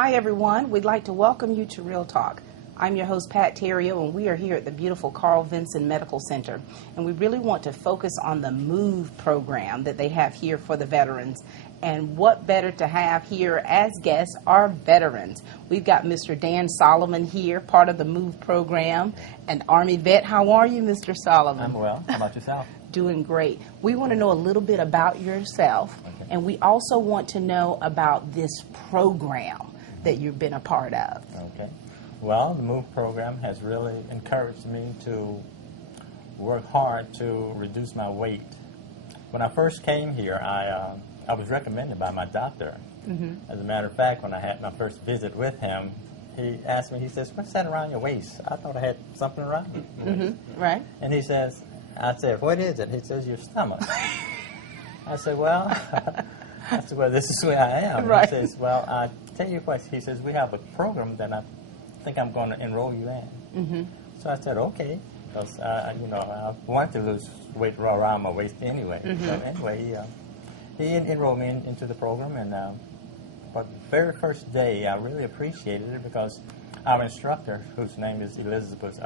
Hi everyone, we'd like to welcome you to Real Talk. I'm your host Pat Terrio, and we are here at the beautiful Carl Vinson Medical Center, and we really want to focus on the MOVE program that they have here for the veterans. And what better to have here as guests are veterans. We've got Mr. Dan Solomon here, part of the MOVE program, an Army vet. How are you, Mr. Solomon? I'm well. How about yourself? Doing great. We want to know a little bit about yourself, okay. And we also want to know about this program that you've been a part of. Okay. Well, the MOVE program has really encouraged me to work hard to reduce my weight. When I first came here, I was recommended by my doctor. Mm-hmm. As a matter of fact, when I had my first visit with him, he asked me, he says, "What's that around your waist?" I thought I had something around my waist. Mm-hmm. Right. And he says, I said, "What is it?" He says, "Your stomach." I said, "Well," I said, "Well, this is where I am." Right. He says, "Well, I tell you what," he says, "we have a program that I think I'm going to enroll you in." Mm-hmm. So I said, "Okay," because I want to lose weight around my waist anyway. Mm-hmm. So anyway, he enrolled me into the program, and but the very first day, I really appreciated it because our instructor, whose name is Elizabeth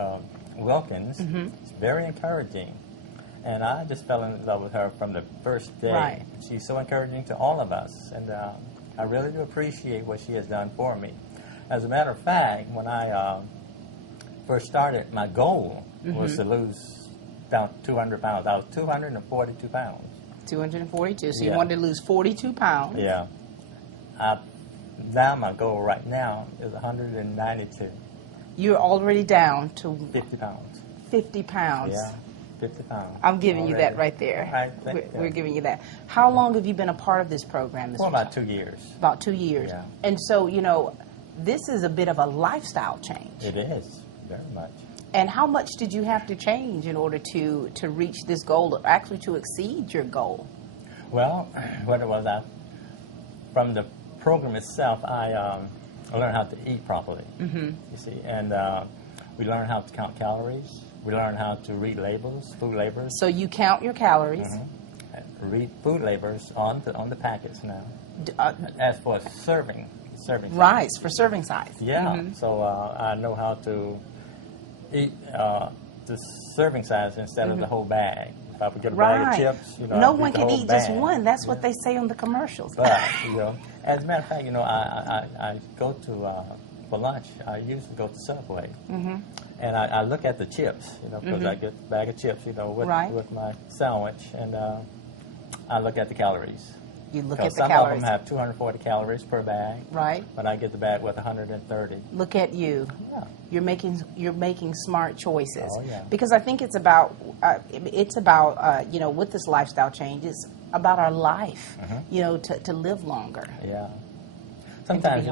Wilkins, Mm-hmm. is very encouraging. And I just fell in love with her from the first day. Right. She's so encouraging to all of us, and I really do appreciate what she has done for me. As a matter of fact, when I first started, my goal was to lose down 200 pounds. I was 242 pounds. 242. So Yeah. you wanted to lose 42 pounds. Yeah. Now my goal right now is 192. You're already down to 50 pounds. 50 pounds. Yeah, 50 pounds. I'm giving you that already. right there. Right, We're giving you that. How long have you been a part of this program, Mr. For about 2 years. About 2 years. Yeah. And so, this is a bit of a lifestyle change. It is, very much. And how much did you have to change in order to reach this goal, or actually to exceed your goal? Well, what it was, from the program itself, I learned how to eat properly, you see, and we learned how to count calories. We learned how to read labels, food labels. So you count your calories. Read food labels on the packets now. As for serving size. Right, for serving size. Yeah, so I know how to eat the serving size instead of the whole bag. If I would get a bag of chips, no I'd one eat the can whole eat bag. just one. That's what they say on the commercials. But, as a matter of fact, I go to, for lunch, I usually go to Subway. And I look at the chips, because I get a bag of chips, with my sandwich, and I look at the calories. You look at the some calories. of them have 240 calories per bag. Right. But I get the bag with 130. Look at you. Yeah. You're making smart choices. Oh, yeah. Because I think it's about with this lifestyle change, it's about our life. To live longer. Yeah. Sometimes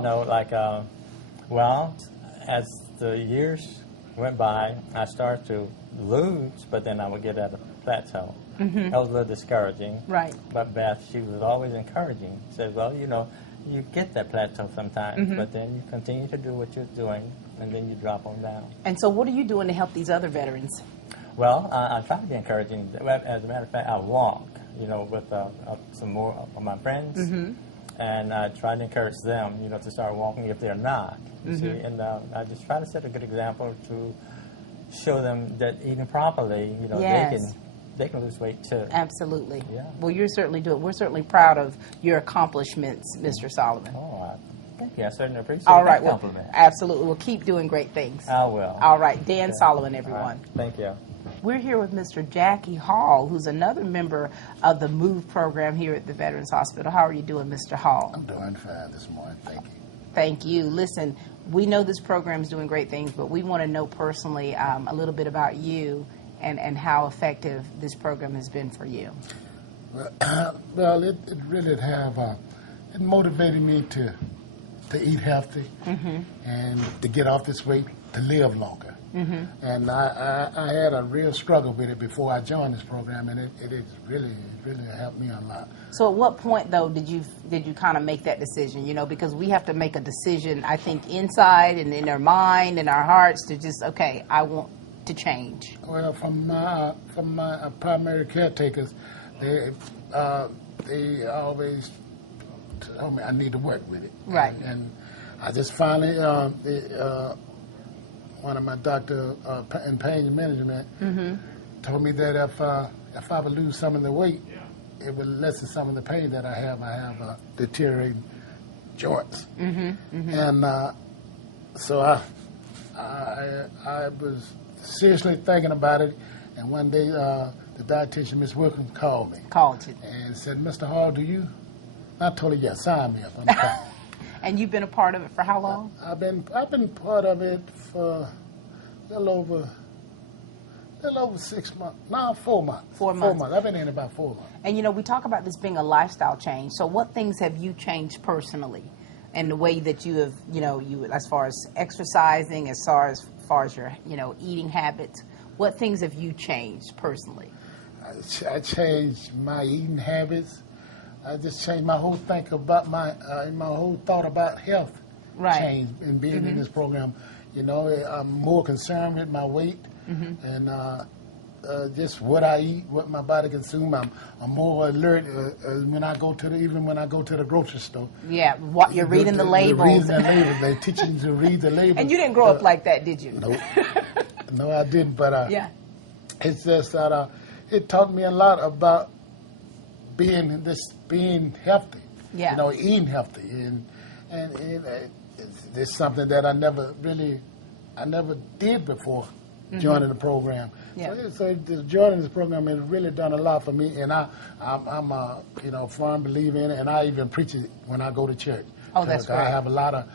as the years went by, I started to lose, but then I would get at a plateau. That was a little discouraging. Right. But Beth, she was always encouraging. She said, "Well, you get that plateau sometimes, but then you continue to do what you're doing, and then you drop on down." And so what are you doing to help these other veterans? Well, I try to be encouraging. As a matter of fact, I walk, with some more of my friends, and I try to encourage them, to start walking if they're not. You see, and I just try to set a good example to show them that eating properly, Yes. they can lose weight too. Absolutely. Yeah. Well, you're certainly doing. We're certainly proud of your accomplishments, Mr. Solomon. Oh, thank you. I certainly appreciate All that right. Well, compliment. absolutely. We'll keep doing great things. I will. All right. Dan Okay. Solomon, All everyone. right. Thank you. We're here with Mr. Jackie Hall, who's another member of the MOVE program here at the Veterans Hospital. How are you doing, Mr. Hall? I'm doing fine this morning, thank you. Thank you. Listen, we know this program is doing great things, but we want to know personally a little bit about you and how effective this program has been for you. Well, it really it motivated me to eat healthy and to get off this weight, to live longer. And I had a real struggle with it before I joined this program, and it really helped me a lot. So at what point, though, did you kind of make that decision? Because we have to make a decision, I think, inside and in our mind and our hearts to just, okay, I want to change. Well, from my primary caretakers, they always told me I need to work with it. Right. And I just finally, one of my doctor in pain management told me that if I would lose some of the weight, it would lessen some of the pain that I have. I have deteriorating joints, and so I was seriously thinking about it. And one day, the dietitian, Miss Wilkins, called me. Called you. And said, Mr. Hall, do you? I told her, yes, sign me up. I'm fine. And you've been a part of it for how long? I've been part of it for a little over 6 months. No, 4 months. 4 months. 4 months. I've been in about 4 months. And, you know, we talk about this being a lifestyle change. So what things have you changed personally and the way that you have, you know, as far as exercising, as far as your, you know, eating habits? What things have you changed personally? I changed my eating habits. I just changed my whole think about my whole thought about health. Right. Changed in being in this program. You know, I'm more concerned with my weight and just what I eat, what my body consumes. I'm more alert when I go to the grocery store. Yeah, what you're reading the labels. Reading the labels. They teaching you to read the labels. And you didn't grow up like that, did you? No. No, I didn't. But yeah, it's just that it taught me a lot about being healthy. Yeah. You know, eating healthy, and it's something that I never did before joining the program. Yeah. So joining this program has really done a lot for me, and I'm a firm believer in it, and I even preach it when I go to church. Oh, that's great. I have a lot of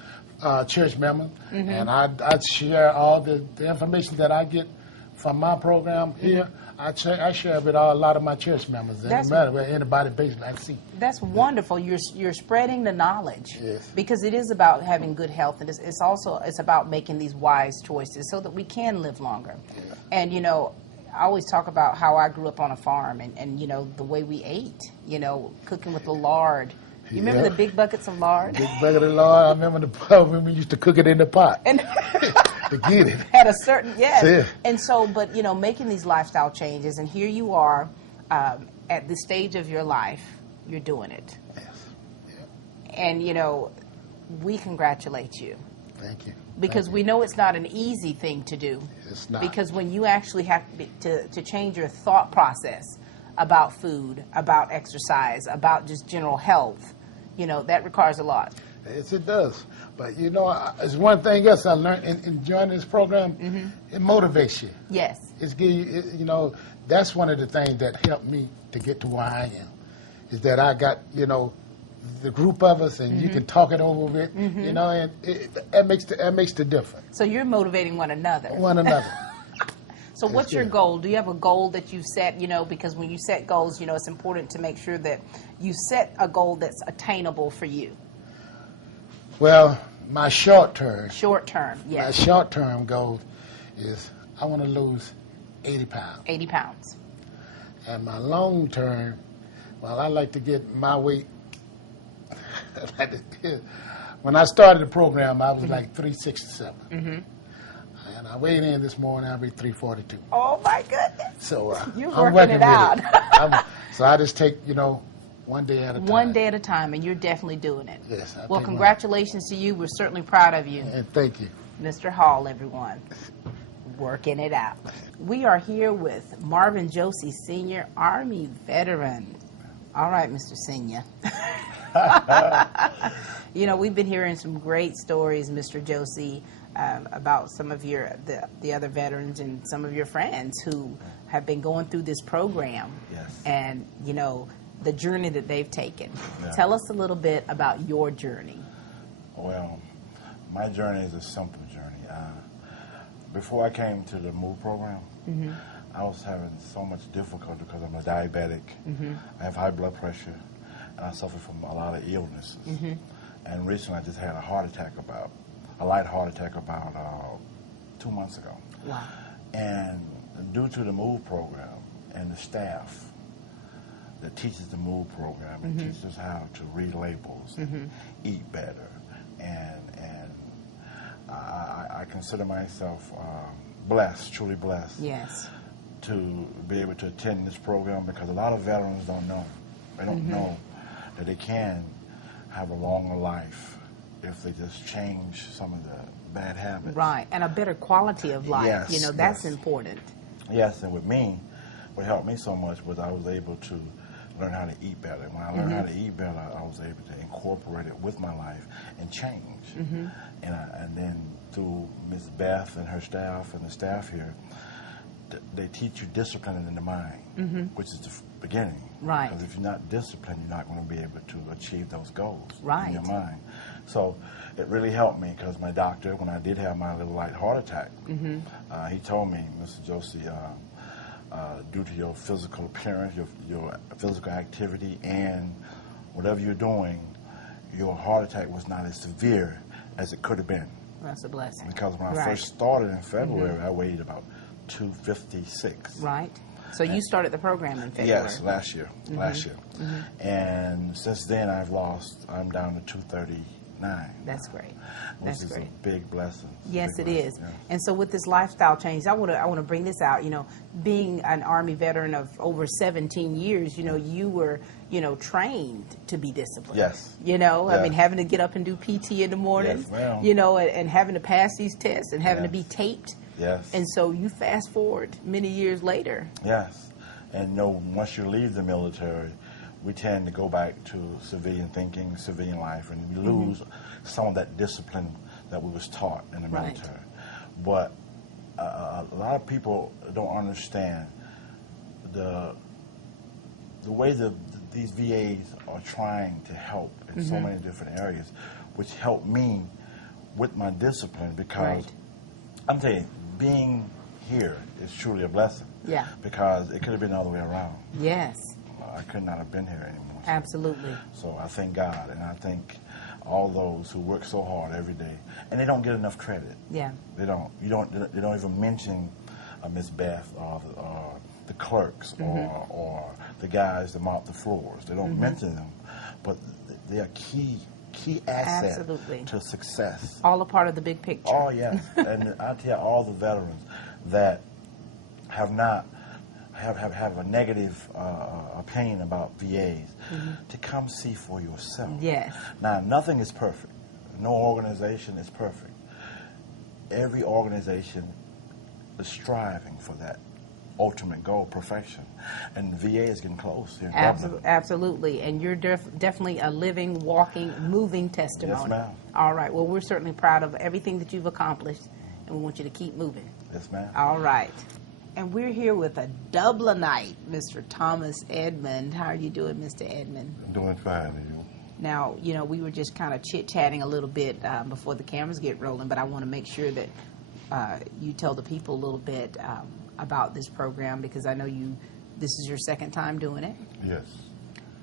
church members, and I share all the information that I get from my program here. I share with a lot of my church members. No matter where anybody basically I see. That's wonderful. You're spreading the knowledge. Yes. Because it is about having good health, and it's also about making these wise choices so that we can live longer. Yeah. And you know, I always talk about how I grew up on a farm, and you know the way we ate. You know, cooking with the lard. You remember the big buckets of lard? Big bucket of lard. I remember the pot when we used to cook it in the pot. And to get it. At a certain, yes. Yeah. And so, but, you know, making these lifestyle changes, and here you are at the stage of your life, you're doing it. Yes. Yeah. And, you know, we congratulate you. Thank you. Because we know it's not an easy thing to do. It's not. Because when you actually have to change your thought process about food, about exercise, about just general health, you know, that requires a lot. Yes, it does. But, you know, it's one thing else I learned in joining this program. It motivates you. Yes. You know, that's one of the things that helped me to get to where I am, is that I got, you know, the group of us, and you can talk it over with, you know, and that makes the difference. So you're motivating one another. One another. So what's your goal? Do you have a goal that you've set, you know, because when you set goals, you know, it's important to make sure that you set a goal that's attainable for you. Well, my short term. Short term, yes. My short term goal is I want to lose 80 pounds. 80 pounds. And my long term, well, I like to get my weight. When I started the program, I was like 367. And I weighed in this morning, I weighed 342. Oh, my goodness. So You're I'm working working it out. So I just take, you know, one day at a time. One day at a time, and you're definitely doing it. Yes. Well, congratulations to you. We're certainly proud of you. And thank you. Mr. Hall, everyone. Working it out. We are here with Marvin Josie, Senior Army veteran. All right, Mr. Senya. You know, we've been hearing some great stories, Mr. Josie, about some of the other veterans and some of your friends who have been going through this program. Yes. And, you know, the journey that they've taken. Yeah. Tell us a little bit about your journey. Well, my journey is a simple journey. Before I came to the MOVE program, I was having so much difficulty because I'm a diabetic. I have high blood pressure, and I suffer from a lot of illnesses. And recently I just had a light heart attack about 2 months ago. Wow. And due to the MOVE program and the staff that teaches the MOVE program and teaches us how to read labels, eat better, and I consider myself blessed, truly blessed, Yes. to be able to attend this program, because a lot of veterans don't know. They don't know that they can have a longer life if they just change some of the bad habits. Right, and a better quality of life. Yes, You know, that's yes. important. Yes, and with me, what helped me so much was I was able to learn how to eat better. When I learned how to eat better, I was able to incorporate it with my life and change. And then through Ms. Beth and her staff and the staff here, they teach you discipline in the mind, which is the beginning. Right. Because if you're not disciplined, you're not going to be able to achieve those goals Right. in your mind. So it really helped me because my doctor, when I did have my little light heart attack, he told me, Mr. Josie, due to your physical appearance, your physical activity, and whatever you're doing, your heart attack was not as severe as it could have been. That's a blessing. Because when I Right. first started in February, I weighed about 256. Right. So you started the program in February. Yes, last year. And since then, I'm down to 239. That's great. Which That's is great. a big blessing. Yes, Big it blessing, is. yeah. And so with this lifestyle change, I want to bring this out. You know, being an Army veteran of over 17 years, you know, you were, you know, trained to be disciplined. Yes. You know, I Yes. mean, having to get up and do PT in the morning. Yes, ma'am. You know, and having to pass these tests and having to be Yes. taped. Yes. And so you fast forward many years later. Yes. And you know, once you leave the military, we tend to go back to civilian thinking, civilian life, and we lose some of that discipline that we was taught in the Right. military. But a lot of people don't understand the way these VAs are trying to help in so many different areas, which helped me with my discipline because Right. I'm telling you, being here is truly a blessing. Yeah. Because it could have been the other way around. Yes, I could not have been here anymore. absolutely. So I thank God, and I thank all those who work so hard every day, and they don't get enough credit. Yeah. They don't. They don't even mention Miss Beth or the clerks or the guys that mop the floors. They don't mention them, but they are key asset Absolutely. to success. All a part of the big picture. Oh yes, and I tell all the veterans that have a negative opinion about VAs to come see for yourself. Yes. Now, nothing is perfect. No organization is perfect. Every organization is striving for that ultimate goal, perfection. And VA is getting close here in Dublin. Absolutely. And you're definitely a living, walking, moving testimony. Yes, ma'am. All right. Well, we're certainly proud of everything that you've accomplished, and we want you to keep moving. Yes, ma'am. All right. And we're here with a Dublinite, Mr. Thomas Edmond. How are you doing, Mr. Edmond? I'm doing fine, and you? Now, you know, we were just kind of chit-chatting a little bit before the cameras get rolling, but I want to make sure that you tell the people a little bit about this program, because I know this is your second time doing it. Yes.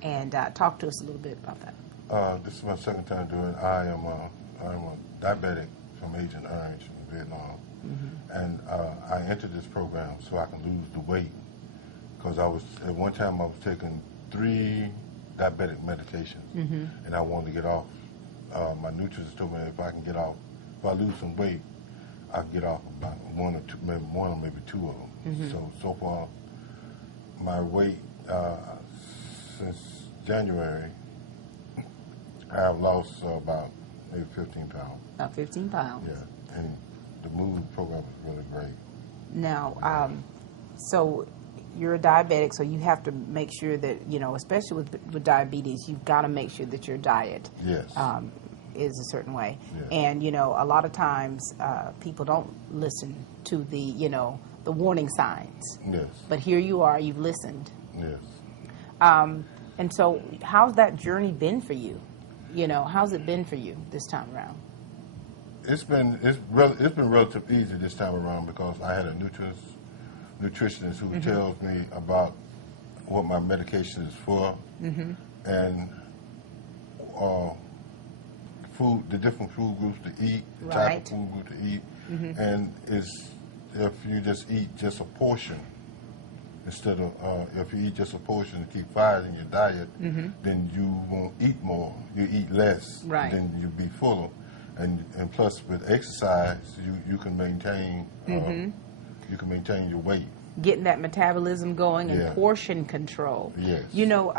And talk to us a little bit about that. This is my second time doing it. I'm a diabetic from Agent Orange from Vietnam. And I entered this program so I can lose the weight, because at one time I was taking 3 diabetic medications, and I wanted to get off. My nutritionist told me if I lose some weight, I can get off about 1 or 2, maybe 1 or maybe 2 of them. So far, my weight since January, I have lost about maybe 15 pounds. About 15 pounds. Yeah, and the MOVE program is really great. Now, so you're a diabetic, so you have to make sure that, you know, especially with diabetes, you've got to make sure that your diet Yes. is a certain way. Yeah. And, you know, a lot of times people don't listen to the, you know, the warning signs. Yes. But here you are, you've listened. Yes. And so how's that journey been for you? You know, how's it been for you this time around? It's been relatively easy this time around, because I had a nutritionist who tells me about what my medication is for, and the different food groups to eat, the type Right. of food group to eat, and if you just eat just a portion instead of if you eat just a portion to keep fire in your diet, then you won't eat more. You eat less, Right. then you'll be fuller. And plus with exercise, you can maintain your weight. Getting that metabolism going and Yeah. portion control. Yes. You know,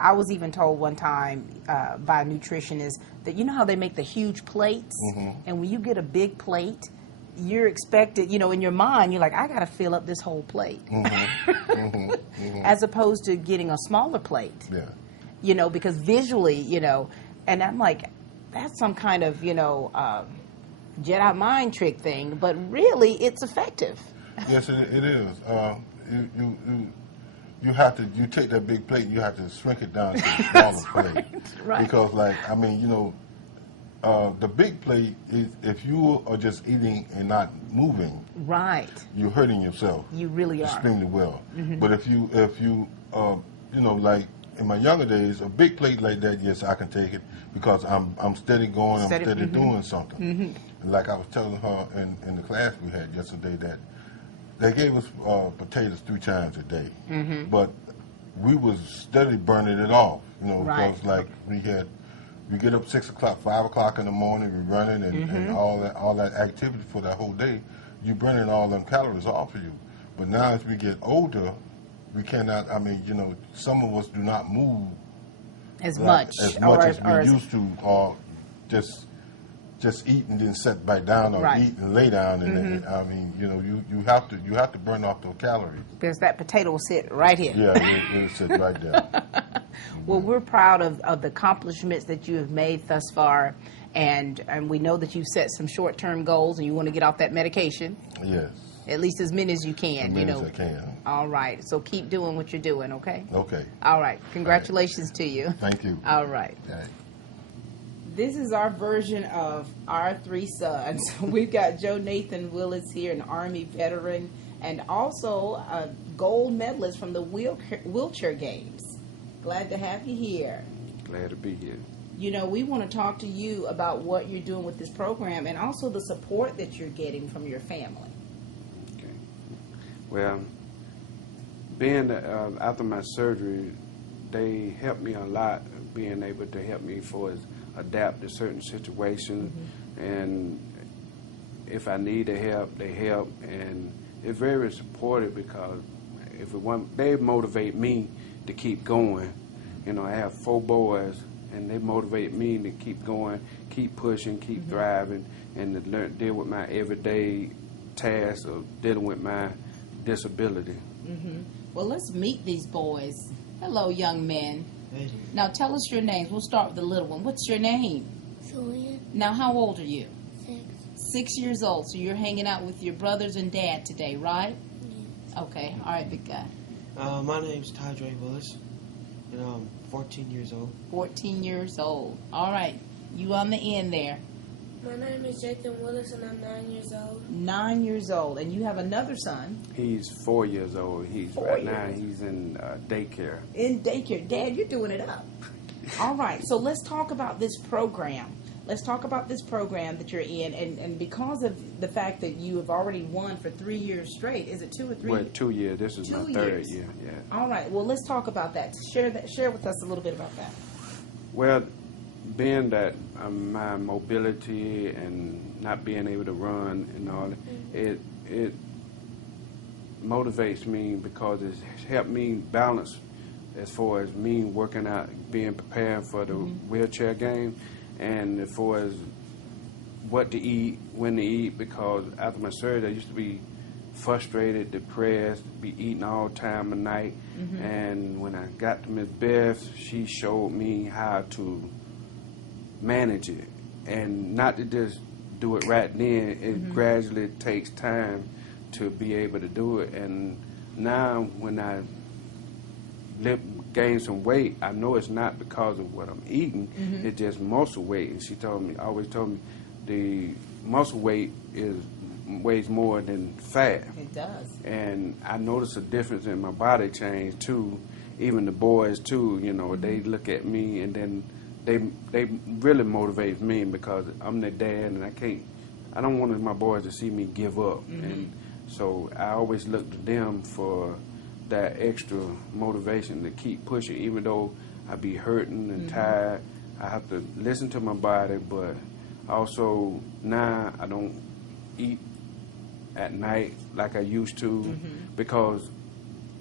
I was even told one time by a nutritionist that you know how they make the huge plates, and when you get a big plate, you're expected, you know, in your mind, you're like, I got to fill up this whole plate, as opposed to getting a smaller plate. Yeah. You know, because visually, you know, and I'm like, that's some kind of, you know, Jedi mind trick thing, but really, it's effective. Yes, it is. You have to, you take that big plate, you have to shrink it down to a smaller plate. Right. Because, like, I mean, you know, the big plate is, if you are just eating and not moving, Right. you're hurting yourself. You really are. Extremely well. But if you, you know, like in my younger days, a big plate like that, yes, I can take it because I'm steady going, I'm steady doing something. And like I was telling her in the class we had yesterday that they gave us potatoes 3 times a day, but we was steady burning it off, you know, Right. because like we get up 6 o'clock, 5 o'clock in the morning, we're running and all that activity for that whole day, you burning all them calories off of you. But now as we get older, we cannot, I mean, you know, some of us do not move As like, much. as much as we used to, or just eat and then sit back down, or Right. eat and lay down. And I mean, you know, you have to burn off those calories. Because that potato will sit right here. Yeah, it'll sit right there. Well, we're proud of the accomplishments that you have made thus far, and we know that you've set some short-term goals and you want to get off that medication, Yes, at least as many as you can. as You many know. as I can. All right. So keep doing what you're doing, okay? Okay, All right. Congratulations to you. thank you. All right. All right. This is our version of our 3 sons. We've got Joenathan Willis here, an Army veteran, and also a gold medalist from the wheelchair games. Glad to have you here. Glad to be here. You know, we want to talk to you about what you're doing with this program and also the support that you're getting from your family. Okay. Well, being after my surgery, they helped me a lot, being able to help me for adapt to certain situations, and if I need the help, they help, and it's very supportive because if it want, they motivate me to keep going. You know, I have 4 boys, and they motivate me to keep going, keep pushing, keep thriving, and to learn deal with my everyday tasks of dealing with my disability. Well, let's meet these boys. Hello, young men. Now, tell us your names. We'll start with the little one. What's your name? Senya, Now, how old are you? 6. 6 years old. So you're hanging out with your brothers and dad today, right? Yes. Okay. All right, big guy. My name's Tydre Willis, and I'm 14 years old. 14 years old. All right. You on the end there. My name is Joenathan Willis, and I'm 9 years old. 9 years old. And you have another son He's 4 years old. He's 4 right years. now. He's in daycare. in daycare. Dad, you're doing it up. All right. So let's talk about this program. Let's talk about this program that you're in. And because of the fact that you have already won for 3 years straight, is it 2 or 3? Well, 2 years. This is 2 my 3rd years. year. Yeah. All right. Well, let's talk about that. Share with us a little bit about that. Well, being that my mobility and not being able to run and all, it motivates me because it's helped me balance as far as me working out, being prepared for the wheelchair game, and as far as what to eat, when to eat, because after my surgery I used to be frustrated, depressed, be eating all time of night, and when I got to Miss Beth, she showed me how to manage it, and not to just do it right then. It gradually takes time to be able to do it, and now when I gain some weight, I know it's not because of what I'm eating. It's just muscle weight. And she always told me, the muscle weight weighs more than fat. It does. And I noticed a difference in my body change too. Even the boys too, you know, they look at me and then they really motivate me because I'm their dad and I don't want my boys to see me give up. And so I always look to them for that extra motivation to keep pushing, even though I be hurting and tired. I have to listen to my body, but also now I don't eat at night like I used to because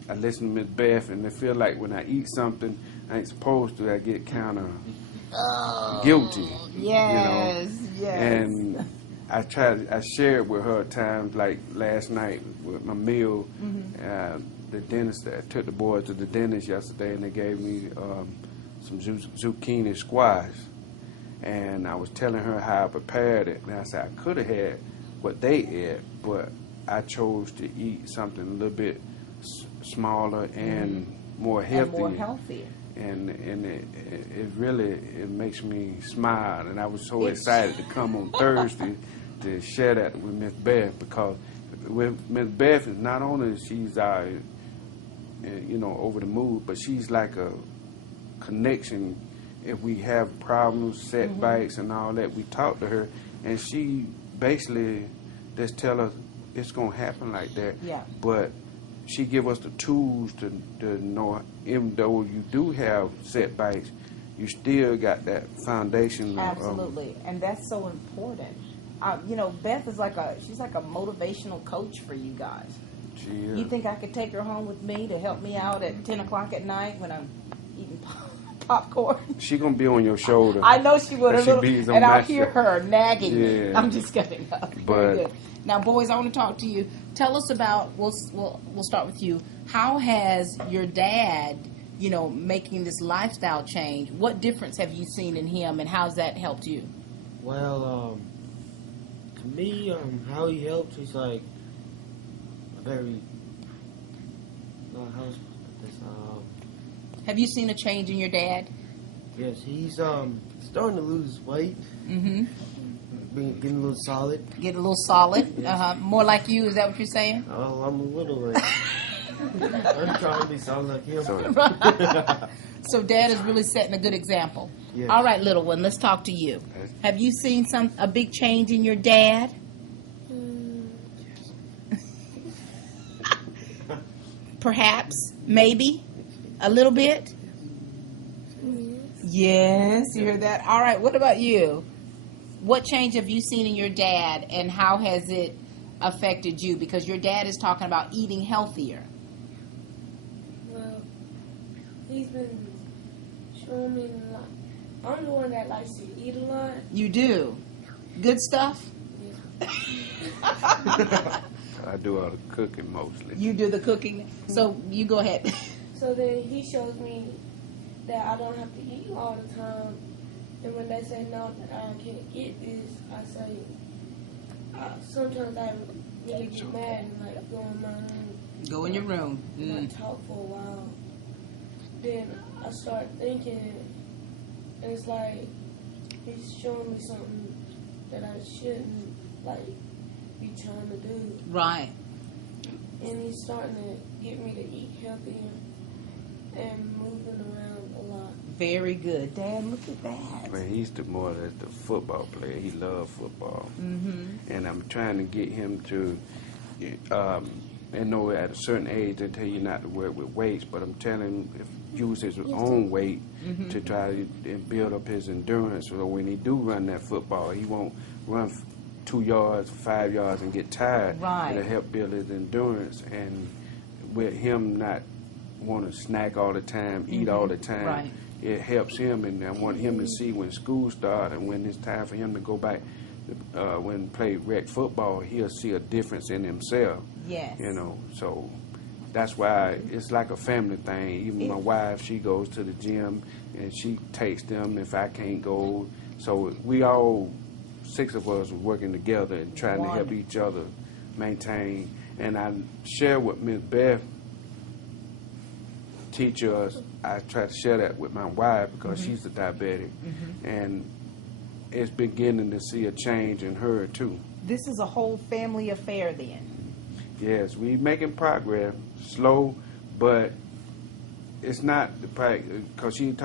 I listen to Miss Beth, and I feel like when I eat something, I ain't supposed to. I get kind of guilty. Yes, yes. And I shared with her at times, like last night with my meal. The dentist, I took the boys to the dentist yesterday, and they gave me some zucchini squash. And I was telling her how I prepared it. And I said I could have had what they ate, but I chose to eat something a little bit smaller and more healthy. And more healthier. And it really makes me smile. And I was so excited to come on Thursday to share that with Miss Beth, because with Miss Beth is not only she's our, over the moon, but she's like a connection. If we have problems, setbacks, and all that, we talk to her, and she basically just tell us it's gonna happen like that. Yeah. But she give us the tools to know, even though you do have setbacks, you still got that foundation. Absolutely, and that's so important. Beth is she's like a motivational coach for you guys. She is. You think I could take her home with me to help me out at 10 o'clock at night when I'm eating popcorn? She gonna be on your shoulder. I know she would a little, and I'll hear her nagging me. Yeah. I'm just kidding. Very But good. Now, boys, I want to talk to you. Tell us about. We'll start with you. How has your dad, making this lifestyle change? What difference have you seen in him, and how's that helped you? Well, to me, how he helped, he's like a very Have you seen a change in your dad? yes, he's starting to lose weight, Mm-hmm. getting a little solid. Get a little solid. Yes. More like you. Is that what you're saying? Oh, I'm a little like I'm trying to be solid like him. So Dad is really setting a good example. Yes. All right, little one, let's talk to you. Have you seen a big change in your dad? Perhaps, maybe, a little bit. Yes, you heard that. All right, what about you? What change have you seen in your dad, and how has it affected you? Because your dad is talking about eating healthier. Well, he's been showing me a lot. I'm the one that likes to eat a lot. You do? Good stuff? I do all the cooking mostly. You do the cooking? So you go ahead. So then he shows me that I don't have to eat all the time. And when they say no, that I can't get this, I say, sometimes I really get mad and like go in my room. Go in your room. And I talk for a while. Then I start thinking, and it's like he's showing me something that I shouldn't like be trying to do. Right. And he's starting to get me to eat healthier and moving around a lot. Very good. Dad, look at that. Man, he's the football player. He loves football. Mm-hmm. And I'm trying to get him to, at a certain age they tell you not to work with weights, but I'm telling him use his own weight to try to build up his endurance, so when he do run that football, he won't run 2 yards, 5 yards and get tired. Right. It'll help build his endurance. And with him not want to snack all the time, eat all the time, Right. it helps him. And I want him to see when school starts and when it's time for him to go back when play rec football, he'll see a difference in himself. Yes. So that's why it's like a family thing. Even my wife, she goes to the gym and she takes them if I can't go. So we all 6 of us were working together and trying to help each other maintain. And I share with Miss Beth, teach us. I try to share that with my wife because she's a diabetic, and it's beginning to see a change in her too. This is a whole family affair then. Yes, we making progress, slow, but it's not the because she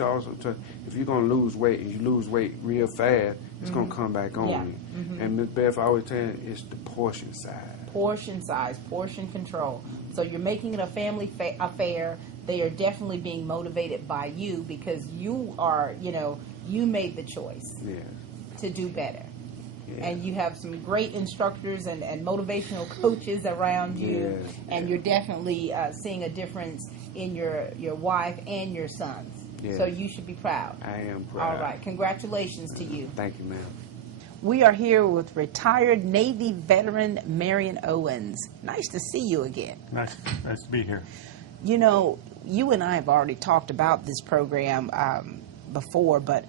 also told if you're gonna lose weight and you lose weight real fast, it's gonna come back on you. And Miss Beth always telling it's the portion size. Portion size, portion control. So you're making it a family affair. They are definitely being motivated by you because you are, you made the choice to do better. Yeah. And you have some great instructors and motivational coaches around you, and you're definitely seeing a difference in your wife and your sons. Yes. So you should be proud. I am proud. All right. Congratulations to you. Thank you, ma'am. We are here with retired Navy veteran Marvin Owens. Nice to see you again. Nice to be here. You know, you and I have already talked about this program before, but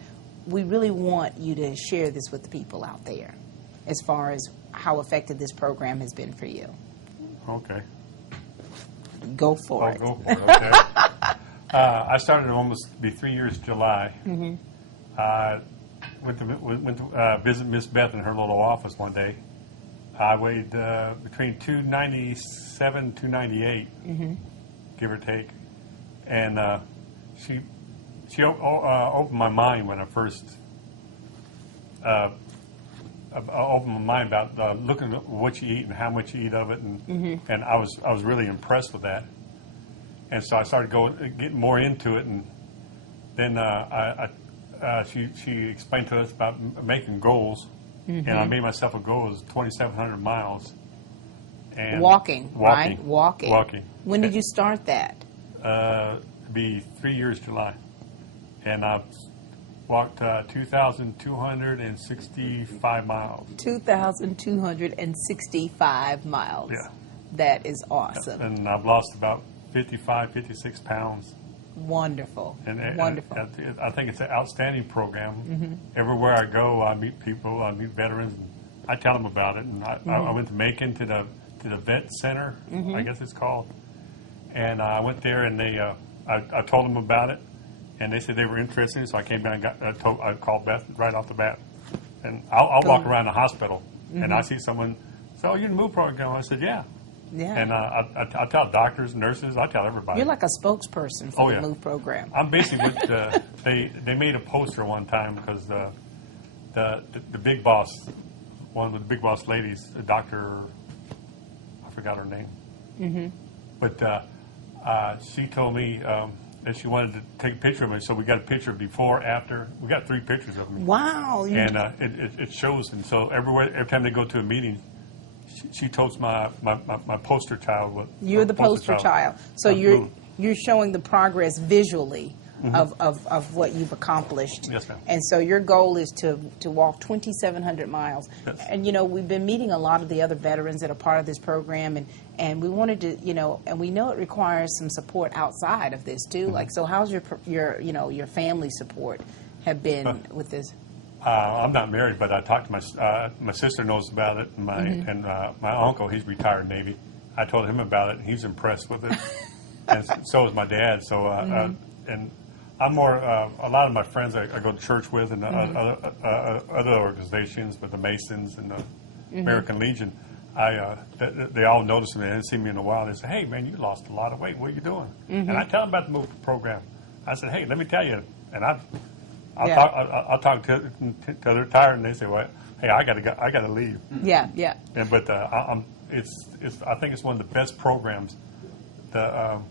we really want you to share this with the people out there as far as how effective this program has been for you. Okay. Go for it. Go for it. Okay. I started almost be 3 years July. Mm-hmm. Went to visit Miss Beth in her little office one day. I weighed between 297, 298, give or take, and she opened my mind when I first opened my mind about looking at what you eat and how much you eat of it, and I was really impressed with that, and so I started getting more into it, and then she explained to us about making goals, and I made myself a goal of 2,700 miles. And Walking, right? Walking. When did you start that? Be 3 years July, and I've walked 2,265 miles. 2,265 miles. Yeah. That is awesome. And I've lost about 55, 56 pounds. Wonderful. Wonderful. I think it's an outstanding program. Everywhere I go, I meet people, I meet veterans, and I tell them about it. And I went to Macon to the vet center, I guess it's called, and I went there, and they I told them about it, and they said they were interested. So I came down and I called Beth right off the bat, and I'll walk around the hospital, and I see someone say, "Oh, you're in the MOVE program." I said, "Yeah." Yeah. And I tell doctors, nurses, I tell everybody. You're like a spokesperson for the MOVE program. I'm basically with they made a poster one time because the big boss, one of the big boss ladies, Dr. I forgot her name, but she told me that she wanted to take a picture of me, so we got a picture before, after. We got 3 pictures of me. Wow. And it shows, and so every time they go to a meeting, she totes my poster child. You're the poster child. So you're showing the progress visually of what you've accomplished. Yes, ma'am. And so your goal is to walk 2,700 miles. Yes. And, we've been meeting a lot of the other veterans that are part of this program, and we wanted to, and we know it requires some support outside of this, too. Like, so how's your family support have been with this? I'm not married, but I talked to my sister knows about it, and my uncle, he's retired Navy. I told him about it, and he's impressed with it, and so is my dad. So, and I'm more. A lot of my friends I go to church with, and other organizations, with the Masons and the American Legion. They all notice me. They didn't see me in a while. They say, "Hey, man, you lost a lot of weight. What are you doing?" And I tell them about the MOVE program. I said, "Hey, let me tell you," and I'll talk to they're retired, and they say, "Well, hey, I gotta leave." Yeah. And, but I think it's one of the best programs. The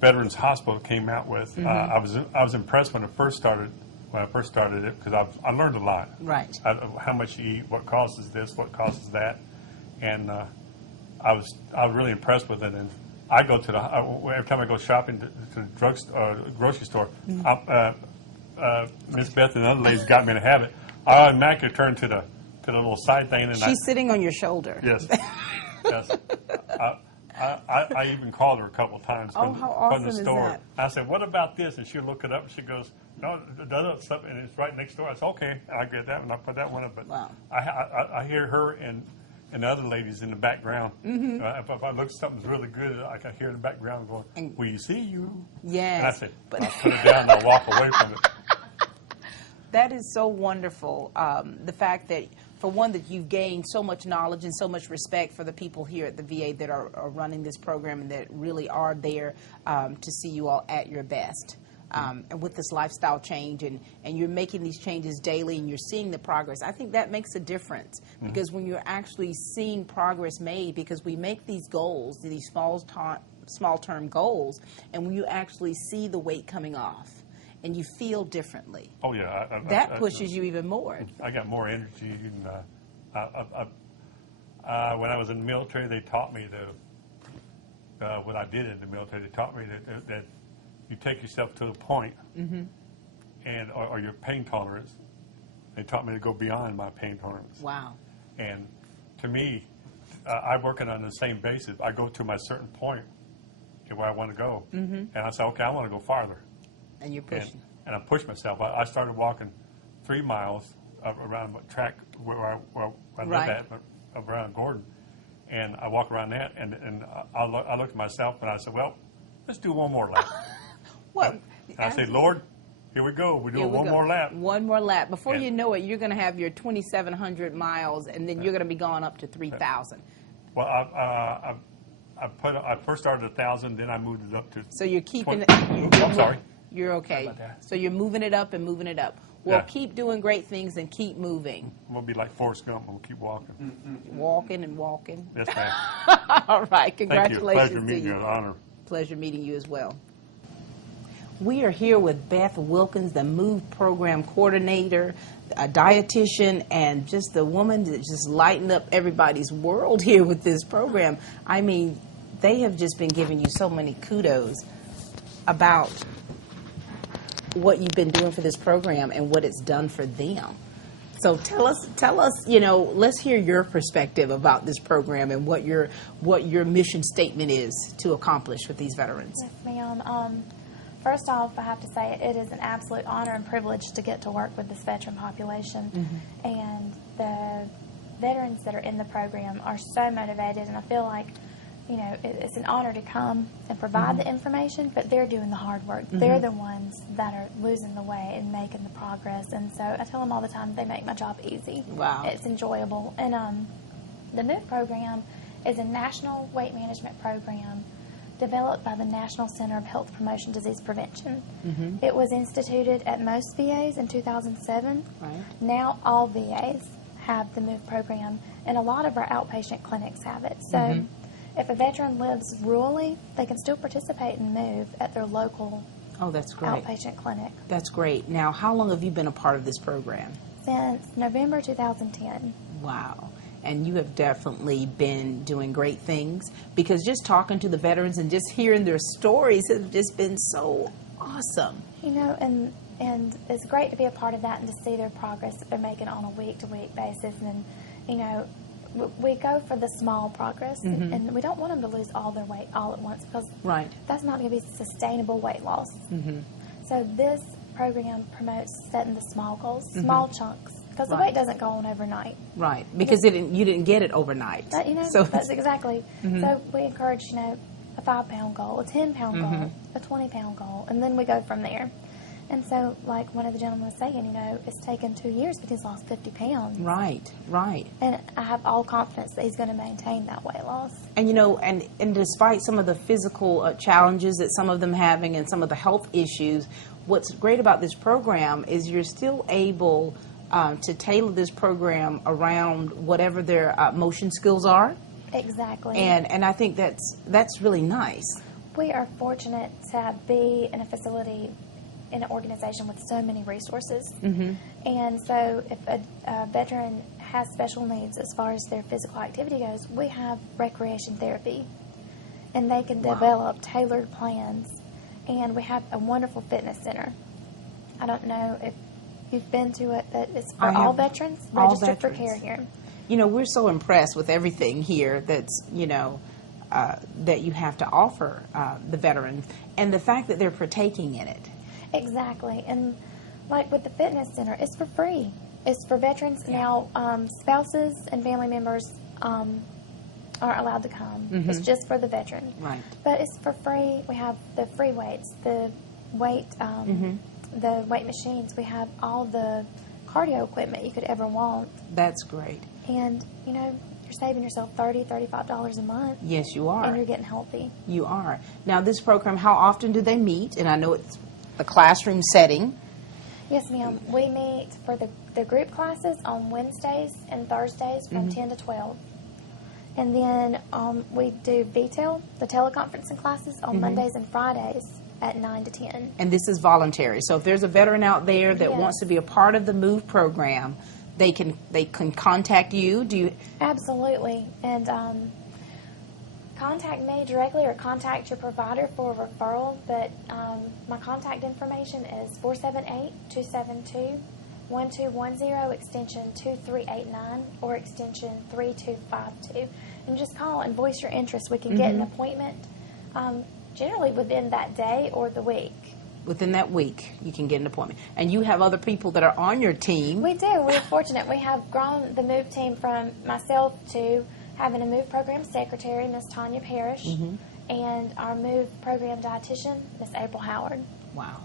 Veterans Hospital came out with. I was impressed when I first started it because I learned a lot. Right. How much you eat, what causes this, what causes that, and I was really impressed with it. And I go to every time I go shopping to the grocery store, Miss Beth and other ladies got me to have it. I automatically turn to the little side thing, and she's sitting on your shoulder. Yes, yes. I even called her a couple of times from the store. Is that? I said, "What about this?" And she'll look it up, and she goes, "No, the other stuff, and it's right next door." I said, "Okay, I get that one. I put that one up." But wow. I hear her and the other ladies in the background. If I look at something's really good, I can hear in the background going, "We see you." Yes. And I say, "I put it down and I walk away from it." That is so wonderful. The fact that, for one, that you've gained so much knowledge and so much respect for the people here at the VA that are running this program and that really are there to see you all at your best. And with this lifestyle change, and you're making these changes daily, and you're seeing the progress. I think that makes a difference, because when you're actually seeing progress made, because we make these goals, these small-term goals, and when you actually see the weight coming off, and you feel differently. Oh yeah, that pushes you even more. I got more energy, and when I was in the military, they taught me what I did in the military. They taught me that you take yourself to a point, and or your pain tolerance. They taught me to go beyond my pain tolerance. Wow. And to me, I'm working on the same basis. I go to my certain point where I want to go, and I say, okay, I want to go farther. And you're pushing. And I push myself. I started walking 3 miles around the track where I live at, around Gordon. And I walk around that, and I looked at myself, and I said, well, let's do one more lap. What? And I say, Lord, here we go. We're doing one more lap. One more lap. Before you know it, you're going to have your 2,700 miles, and then you're going to be going up to 3,000. Well, I first started 1,000, then I moved it up to. So you're keeping 20. it. I'm sorry. You're okay. Sorry about that. So you're moving it up and moving it up. Well, Yeah. keep doing great things and keep moving. We'll be like Forrest Gump. We'll keep walking. Walking and walking. Yes, ma'am. All right. Thank you. Congratulations Pleasure to meeting you. you. An honor. Pleasure meeting you as well. We are here with Beth Wilkins, the MOVE program coordinator, a dietitian, and just the woman that just lightened up everybody's world here with this program. I mean, they have just been giving you so many kudos about what you've been doing for this program and what it's done for them. So tell us, let's hear your perspective about this program and what your mission statement is to accomplish with these veterans. Yes, ma'am. First off, I have to say it is an absolute honor and privilege to get to work with this veteran population. And the veterans that are in the program are so motivated, and I feel like, it's an honor to come and provide the information, but they're doing the hard work. They're the ones that are losing the way and making the progress. And so I tell them all the time they make my job easy. Wow. It's enjoyable. And the MOVE program is a national weight management program developed by the National Center of Health Promotion Disease Prevention. It was instituted at most VAs in 2007. Right. Now all VAs have the MOVE program, and a lot of our outpatient clinics have it. So if a veteran lives rurally, they can still participate in MOVE at their local that's great. outpatient clinic. That's great. Now, how long have you been a part of this program? Since November 2010. Wow. And you have definitely been doing great things, because just talking to the veterans and just hearing their stories has just been so awesome. And it's great to be a part of that and to see their progress that they're making on a week-to-week basis. And, we go for the small progress, and we don't want them to lose all their weight all at once, because that's not going to be sustainable weight loss. So this program promotes setting the small goals, small chunks, because the weight doesn't go on overnight. Right, because you didn't get it overnight. So that's exactly. So we encourage, a 5-pound goal, a 10-pound goal, a 20-pound goal, and then we go from there. And so, like one of the gentlemen was saying, it's taken 2 years, but he's lost 50 pounds. Right. And I have all confidence that he's going to maintain that weight loss. And, and despite some of the physical challenges that some of them having and some of the health issues, what's great about this program is you're still able to tailor this program around whatever their motion skills are. Exactly. And I think that's really nice. We are fortunate to be in a facility, in an organization with so many resources. And so if a veteran has special needs as far as their physical activity goes, we have recreation therapy, and they can develop tailored plans. And we have a wonderful fitness center. I don't know if you've been to it, but it's for all veterans registered for care here. We're so impressed with everything here that's, that you have to offer the veterans, and the fact that they're partaking in it. Exactly. And like with the fitness center, it's for free. It's for veterans. Now, spouses and family members aren't allowed to come. It's just for the veteran. Right. But it's for free. We have the free weights, the weight machines. We have all the cardio equipment you could ever want. That's great. And, you're saving yourself $30, $35 a month. Yes, you are. And you're getting healthy. You are. Now, this program, how often do they meet? And I know it's the classroom setting. Yes, ma'am. We meet for the group classes on Wednesdays and Thursdays from 10 to 12. And then we do VTEL, the teleconferencing classes, on Mondays and Fridays at 9 to 10. And this is voluntary. So if there's a veteran out there that wants to be a part of the MOVE program, they can contact you. Do you? Absolutely. And contact me directly or contact your provider for a referral, but my contact information is 478-272-1210, extension 2389 or extension 3252. And just call and voice your interest. We can get an appointment generally within that day or the week. Within that week, you can get an appointment. And you have other people that are on your team. We do. We're fortunate. We have grown the MOVE team from myself to having a MOVE program secretary, Miss Tanya Parrish, and our MOVE program dietitian, Miss April Howard. Wow.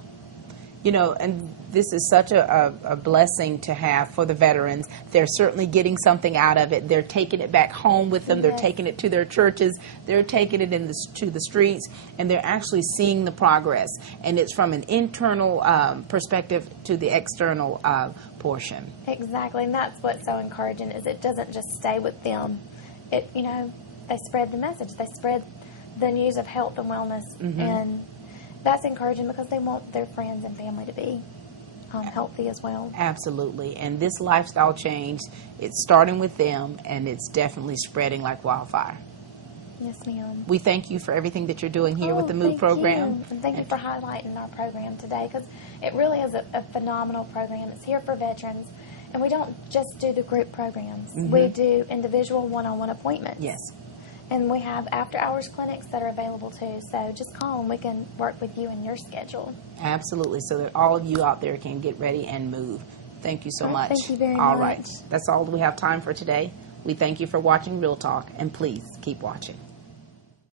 You know, and this is such a blessing to have for the veterans. They're certainly getting something out of it. They're taking it back home with them. They're taking it to their churches. They're taking it to the streets, and they're actually seeing the progress. And it's from an internal perspective to the external portion. Exactly, and that's what's so encouraging is it doesn't just stay with them. It, you know, they spread the message. They spread the news of health and wellness, and that's encouraging because they want their friends and family to be healthy as well. Absolutely. And this lifestyle change, it's starting with them, and it's definitely spreading like wildfire. Yes, ma'am. We thank you for everything that you're doing here with the MOVE program. And thank you for highlighting our program today, because it really is a phenomenal program. It's here for veterans, and we don't just do the group programs. We do individual one-on-one appointments. Yes. And we have after-hours clinics that are available too. So just call and we can work with you and your schedule. Absolutely, so that all of you out there can get ready and move. Thank you so much. Thank you very much. All right, that's all we have time for today. We thank you for watching Real Talk, and please keep watching.